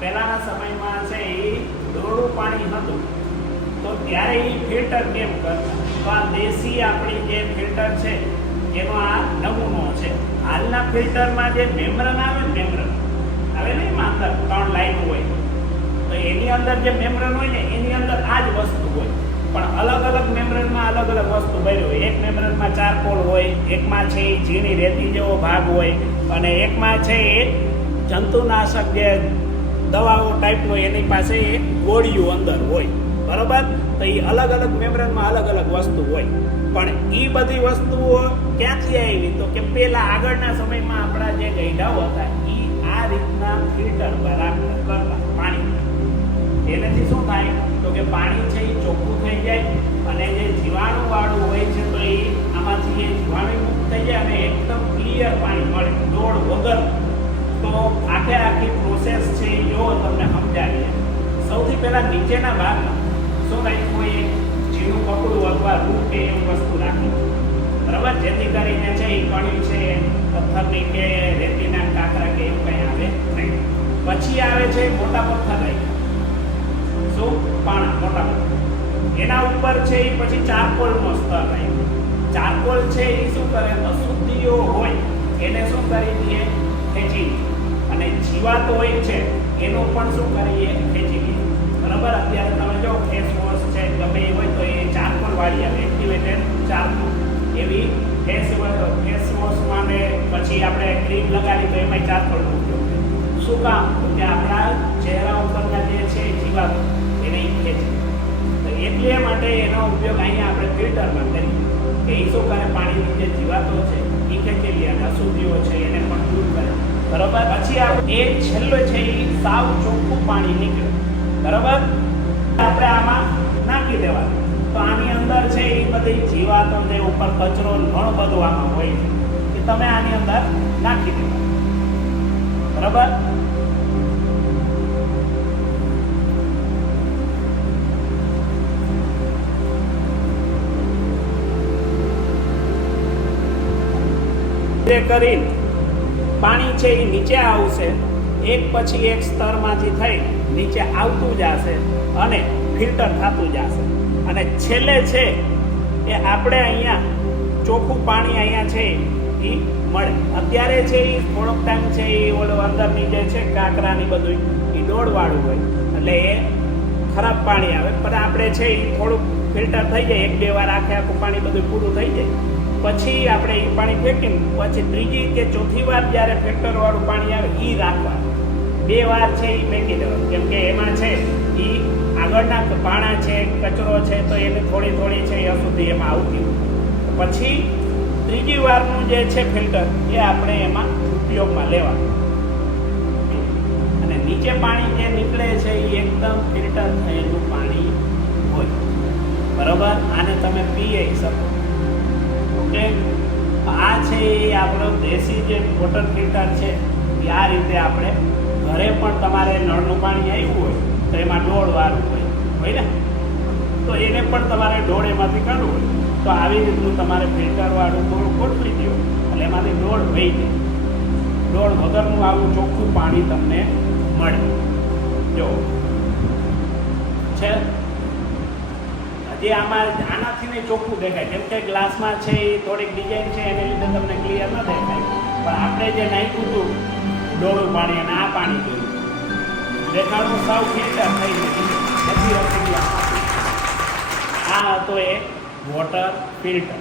પહેલાના સમયમાં છે એ ડોળું પાણી હતું તો ત્યારે એ ફિલ્ટર કેમ કરતા? તો આ દેશી આપણી જે ફિલ્ટર છે એનો આ નમૂનો છે. હાલના ફિલ્ટરમાં જે મેમ્બ્રેન આવે ને ને એમાં અંદર 3 લાઈન હોય તો એની અંદર જે મેમ્બ્રેન હોય ને એની અંદર આ જ વસ્તુ હોય, પણ અલગ અલગ મેમ્બ્રેનમાં અલગ અલગ વસ્તુ ભરી હોય. એક મેમ્બ્રેનમાં ચારકોલ હોય, એકમાં છે એ ઝીણી રેતી જેવો ભાગ હોય, અને એકમાં છે એ જંતુનાશક જે દવાઓ ટાઈપ હોય એની પાસે એક ગોળીઓ અંદર હોય, બરાબર? તો એ અલગ અલગ મેમ્બ્રેનમાં અલગ અલગ વસ્તુ હોય. પણ એ બધી વસ્તુઓ ક્યાંથી આવી? તો કે પેલા આગળના સમયમાં આપણા જે ગઈઢાઓ હતા એ આ રીતના ફિલ્ટર કરતા પાણી. એનાથી શું થાય તો કે પાણી છે એ ચોખ્ખું થઈ જાય અને જે જીવાણુ વાળું હોય છે તો એ આમાંથી એ જીવાણુ મુક્ત થઈ જાય અને એકદમ ક્લિયર પાણી મળે, ડોળ વગર. તો આખી પ્રોસેસ છે એ જો તમને સમજાવીએ. સૌથી પહેલા નીચેના ભાગમાં શું રાખ્યું હોય? ઝીણું કપડું અથવા રૂ કે એવું વસ્તુ રાખી, બરાબર? જેથી કરીને છે એ કણી છે પથ્થરની કે રેતીના કાંકરા કે એવું કંઈ આવે નહીં. પછી આવે છે મોટા પથ્થર રાખ્યા, શું પાણા મોટા પથ્થર. એના ઉપર છે એ પછી ચારકોલનો સ્તર રાખ્યો. ચારકોલ છે એ શું કરે? અશુદ્ધિઓ હોય એને શું કરી દઈએ? ખેંચી. અને જીવાતો હોય છે એનો પણ શું કરીએ? ખેંચી દઈએ, બરાબર? અત્યારે તમે જો ફેસ વોશ છે ગમે એ હોય તો એ ચારકોલ વાળી આવે, એક્ટિવેટેડ ચારકોલ. એવી ફેસ વોશમાં ને પછી આપણે ક્રીમ લગાડી તો એમાં ચારકોલનો ઉપયોગ થાય. શું કામ? કે આપણા ચહેરા ઉપરના જે છે જીવાતો એને ખેંચે. તો એટલે માટે એનો ઉપયોગ અહીંયા આપણે ફિલ્ટરમાં કરીએ કે એ શું કરે? પાણીની જે જીવાતો છે એ ખેંચી લે અને અશુદ્ધિઓ છે એને પણ દૂર કરે, બરાબર? પછી એ છેલ્લો છે એ સાવ ચોખ્ખું પાણી નીકળે, બરાબર? આપણે આમાં નાખી દેવાનું. તો આની અંદર છે એ બધી જીવાતો જે ઉપર કચરો ઘણું બધું આમાં હોય છે કે તમે આની અંદર નાખી દેવાનું, બરાબર? કરીને પાણી છે એ નીચે આવશે, એક પછી એક સ્તરમાંથી થઈ નીચે આવતું જશે અને ફિલ્ટર થતું જશે. અને છેલ્લે છે એ આપણે અહીંયા ચોખ્ખું પાણી અહીંયા છે એ મળે. અત્યારે છે એ થોડોક ટાઈમ છે એ ઓલો અંદરની જે છે કાંકરાની બધું એ ડોળવાળું હોય એટલે એ ખરાબ પાણી આવે. પણ આપણે છે એ થોડુંક ફિલ્ટર થઈ જાય, 1-2 વાર આખું પાણી બધું પૂરું થઈ જાય પછી આપણે એ પાણી ફેંકીને પછી ત્રીજી કે ચોથી વાર જ્યારે ફિલ્ટરવાળું પાણી આવે એ રાખવાનું. 2 વાર છે એ ફેંકી દેવાનું, કેમ કે એમાં છે એ આગળના પાણા છે, કચરો છે તો એને થોડી છે એ અશુદ્ધિ એમાં આવતી હોય. પછી ત્રીજી વારનું જે છે ફિલ્ટર એ આપણે એમાં ઉપયોગમાં લેવાનું. અને નીચે પાણી જે નીકળે છે એ એકદમ ફિલ્ટર થયેલું પાણી હોય, બરાબર? આને તમે પી શકો. ઓકે, આ છે એ આપણો દેશી જે વોટર ફિલ્ટર છે એ આ રીતે આપણે ઘરે પણ તમારે નળનું પાણી આવ્યું હોય તો એમાં ડોળવાળું હોય ને, તો એને પણ તમારે ડોળ એમાંથી કાઢવું હોય તો આવી રીતનું તમારે ફિલ્ટરવાળું થોડું ગોઠવી દો એટલે એમાંથી ડોળ વહી જાય. ડોળ વગરનું આવું ચોખ્ખું પાણી તમને મળે. જો છે હજી આનાથી નહીં ચોખ્ખું દેખાય, કેમ કે ગ્લાસમાં છે એ થોડીક ડિઝાઇન છે એને લીધે તમને ક્લિયર ન દેખાય. પણ આપણે જે નાખ્યું હતું ડોળું પાણી અને આ પાણી જોયું દેખાડું સાવ ફિલ્ટર થઈ ગયું. આ હતો એ વોટર ફિલ્ટર.